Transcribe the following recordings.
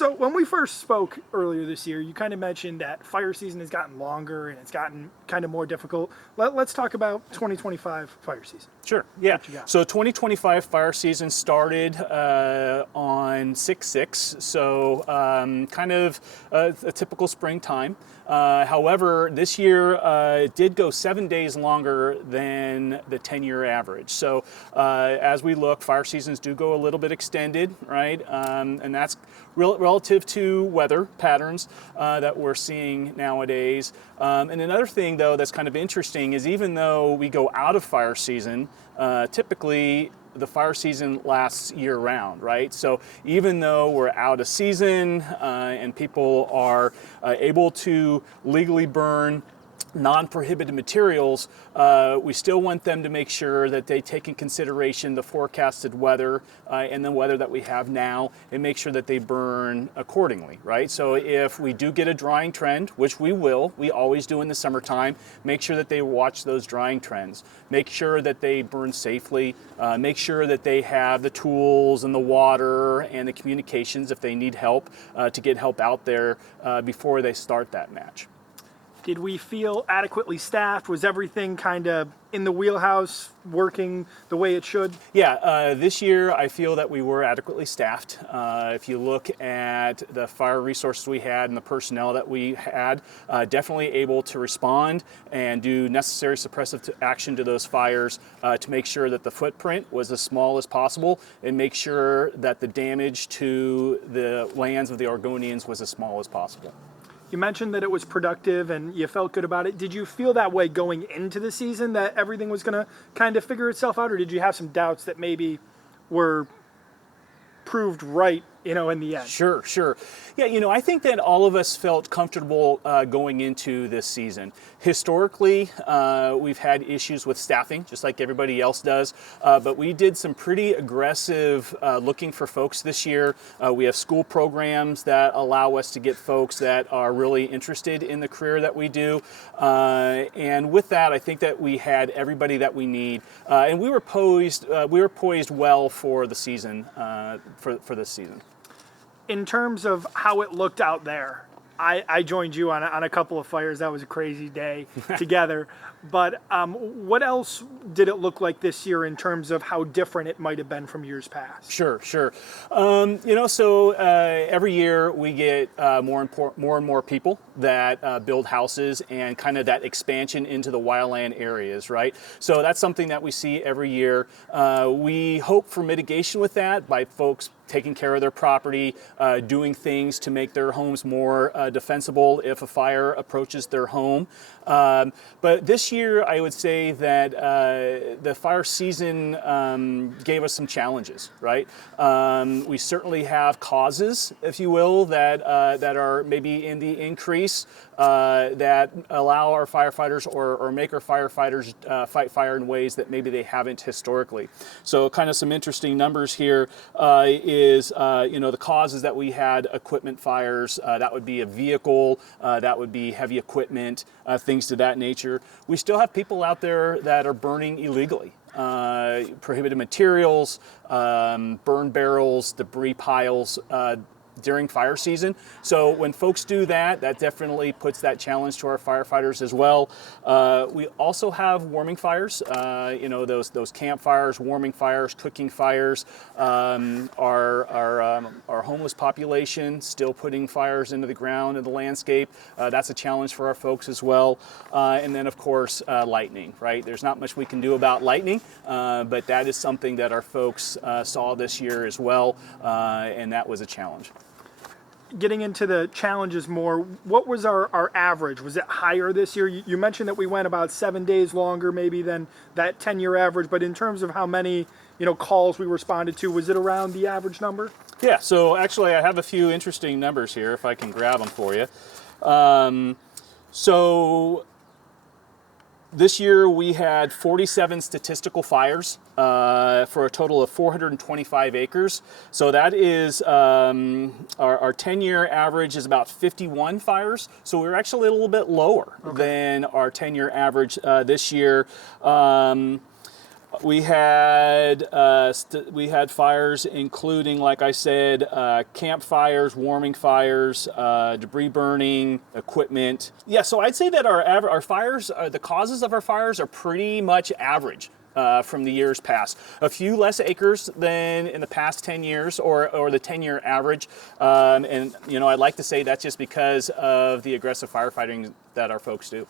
So when we first spoke earlier this year, you kind of mentioned that fire season has gotten longer and it's gotten kind of more difficult. Let's talk about 2025 fire season. Sure, yeah. What you got? So 2025 fire season started on 6/6, so kind of a typical springtime. However, this year it did go 7 days longer than the 10-year average. So as we look, fire seasons do go a little bit extended, right? And that's relative to weather patterns that we're seeing nowadays. And another thing, though, that's kind of interesting is even though we go out of fire season, typically the fire season lasts year-round, right? So even though we're out of season and people are able to legally burn non-prohibited materials, we still want them to make sure that they take in consideration the forecasted weather and the weather that we have now and make sure that they burn accordingly, right? So if we do get a drying trend, which we always do in the summertime, make sure that they watch those drying trends. Make sure that they burn safely. Make sure that they have the tools and the water and the communications if they need help to get help out there before they start that match. Did we feel adequately staffed? Was everything kind of in the wheelhouse, working the way it should? Yeah, this year I feel that we were adequately staffed. If you look at the fire resources we had and the personnel that we had, definitely able to respond and do necessary suppressive action to those fires to make sure that the footprint was as small as possible and make sure that the damage to the lands of the Oregonians was as small as possible. You mentioned that it was productive and you felt good about it. Did you feel that way going into the season, that everything was going to kind of figure itself out, or did you have some doubts that maybe were proved right, in the end? Sure. Yeah, I think that all of us felt comfortable going into this season. Historically, we've had issues with staffing, just like everybody else does, but we did some pretty aggressive looking for folks this year. We have school programs that allow us to get folks that are really interested in the career that we do, and with that, I think that we had everybody that we need, and we were poised well for the season, for this season. In terms of how it looked out there, I joined you on a couple of fires. That was a crazy day together. But what else did it look like this year in terms of how different it might have been from years past? Sure. So every year we get more and more people that build houses and kind of that expansion into the wildland areas, right? So that's something that we see every year. We hope for mitigation with that by folks taking care of their property, doing things to make their homes more defensible if a fire approaches their home. But this year, I would say that the fire season gave us some challenges, right? We certainly have causes, if you will, that are maybe in the increase that allow our firefighters or make our firefighters fight fire in ways that maybe they haven't historically. So kind of some interesting numbers here is the causes that we had: equipment fires, that would be a vehicle, that would be heavy equipment, things to that nature. We still have people out there that are burning illegally. Prohibited materials, burn barrels, debris piles, during fire season. So when folks do that, that definitely puts that challenge to our firefighters as well. We also have warming fires, those campfires, warming fires, cooking fires. Our homeless population still putting fires into the ground and the landscape. That's a challenge for our folks as well. And then of course, lightning, right? There's not much we can do about lightning, but that is something that our folks saw this year as well, and that was a challenge. Getting into the challenges more, what was our average? Was it higher this year? You mentioned that we went about 7 days longer maybe than that 10-year average, but in terms of how many calls we responded to, was it around the average number? Yeah, so actually I have a few interesting numbers here if I can grab them for you. So this year we had 47 statistical fires for a total of 425 acres. So that is our 10-year average is about 51 fires. So we're actually a little bit lower than our 10-year average this year. We had fires, including, like I said, campfires, warming fires, debris burning, equipment. Yeah, so I'd say that our fires, the causes of our fires are pretty much average. From the years past. A few less acres than in the past 10 years or the 10-year average. And, I'd like to say that's just because of the aggressive firefighting that our folks do.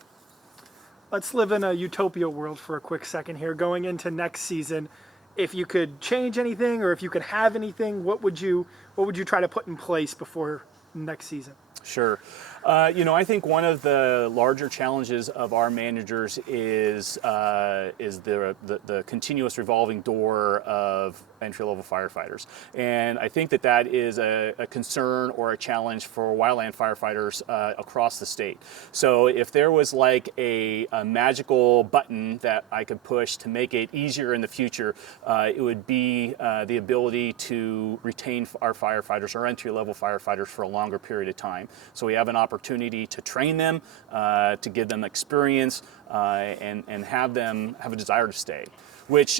Let's live in a utopia world for a quick second here. Going into next season, if you could change anything or if you could have anything, what would you try to put in place before next season? Sure. I think one of the larger challenges of our managers is the continuous revolving door of entry-level firefighters. And I think that is a concern or a challenge for wildland firefighters across the state. So if there was like a magical button that I could push to make it easier in the future, it would be the ability to retain our firefighters, our entry-level firefighters, for a longer period of time. So we have an opportunity to train them, to give them experience, and have them have a desire to stay. Which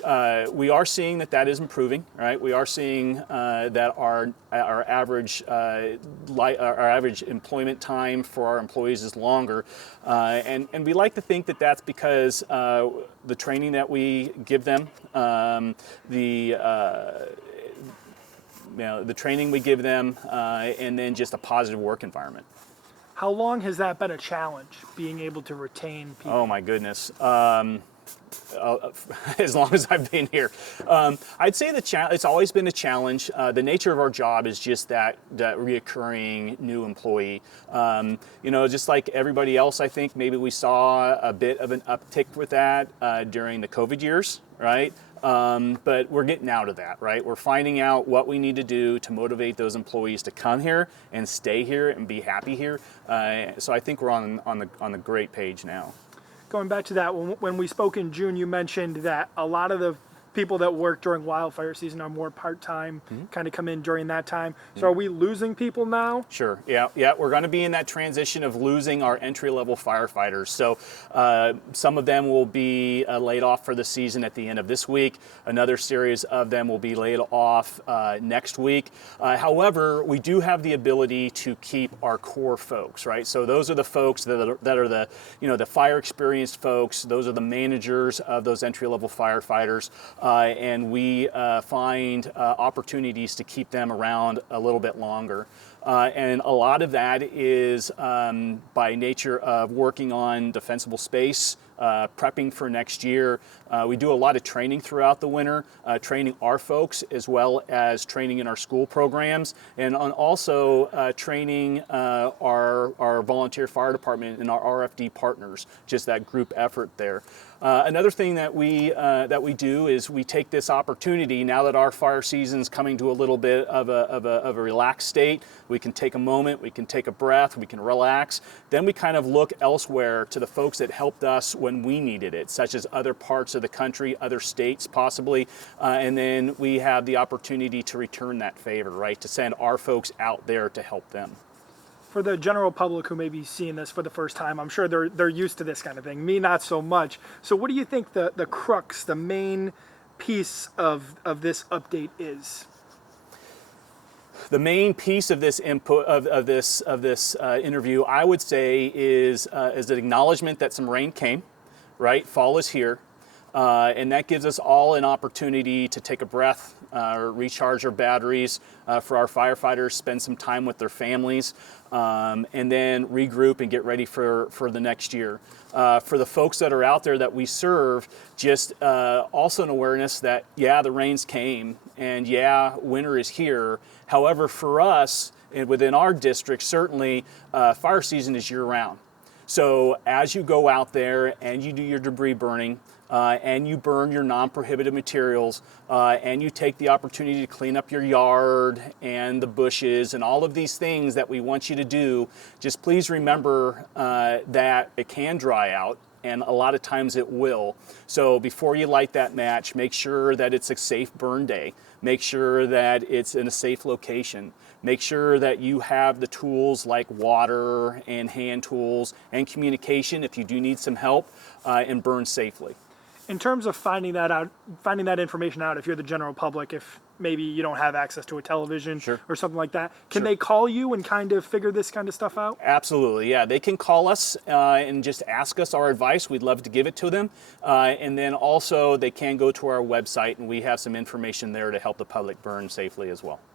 we are seeing that is improving, right? We are seeing that our average employment time for our employees is longer, and we like to think that that's because the training that we give them, the training we give them, and then just a positive work environment. How long has that been a challenge, being able to retain people? Oh my goodness. As long as I've been here. I'd say it's always been a challenge. The nature of our job is just that reoccurring new employee. Just like everybody else, I think maybe we saw a bit of an uptick with that during the COVID years, right? But we're getting out of that, right? We're finding out what we need to do to motivate those employees to come here and stay here and be happy here. So I think we're on the great page now. Going back to that, when we spoke in June, you mentioned that a lot of the people that work during wildfire season are more part-time, kind of come in during that time. So are we losing people now? Sure, yeah. We're going to be in that transition of losing our entry-level firefighters. So some of them will be laid off for the season at the end of this week. Another series of them will be laid off next week. However, we do have the ability to keep our core folks, right? So those are the folks that are the fire experienced folks. Those are the managers of those entry-level firefighters. And we find opportunities to keep them around a little bit longer. And a lot of that is by nature of working on defensible space, prepping for next year. We do a lot of training throughout the winter, training our folks as well as training in our school programs, and also training our volunteer fire department and our RFD partners, just that group effort there. Another thing that we do is we take this opportunity, now that our fire season's coming to a little bit of a relaxed state. We can take a moment, we can take a breath, we can relax. Then we kind of look elsewhere to the folks that helped us when we needed it, such as other parts of the country, other states possibly, and then we have the opportunity to return that favor, right? To send our folks out there to help them. For the general public who may be seeing this for the first time, I'm sure they're used to this kind of thing. Me, not so much. So what do you think the crux, the main piece of this update is? The main piece of this input of this interview, I would say, is an acknowledgement that some rain came, right? Fall is here, and that gives us all an opportunity to take a breath, recharge our batteries, for our firefighters, spend some time with their families, and then regroup and get ready for the next year. For the folks that are out there that we serve, just also an awareness that, yeah, the rains came, and yeah, winter is here. However, for us, and within our district, certainly, fire season is year-round. So as you go out there and you do your debris burning, and you burn your non-prohibited materials, and you take the opportunity to clean up your yard and the bushes and all of these things that we want you to do, just please remember that it can dry out, and a lot of times it will. So before you light that match, make sure that it's a safe burn day. Make sure that it's in a safe location. Make sure that you have the tools like water and hand tools and communication if you do need some help, and burn safely. In terms of finding that information out, if you're the general public, if maybe you don't have access to a television or something like that, can they call you and kind of figure this kind of stuff out? Absolutely, yeah. They can call us and just ask us our advice. We'd love to give it to them. And then also they can go to our website, and we have some information there to help the public burn safely as well.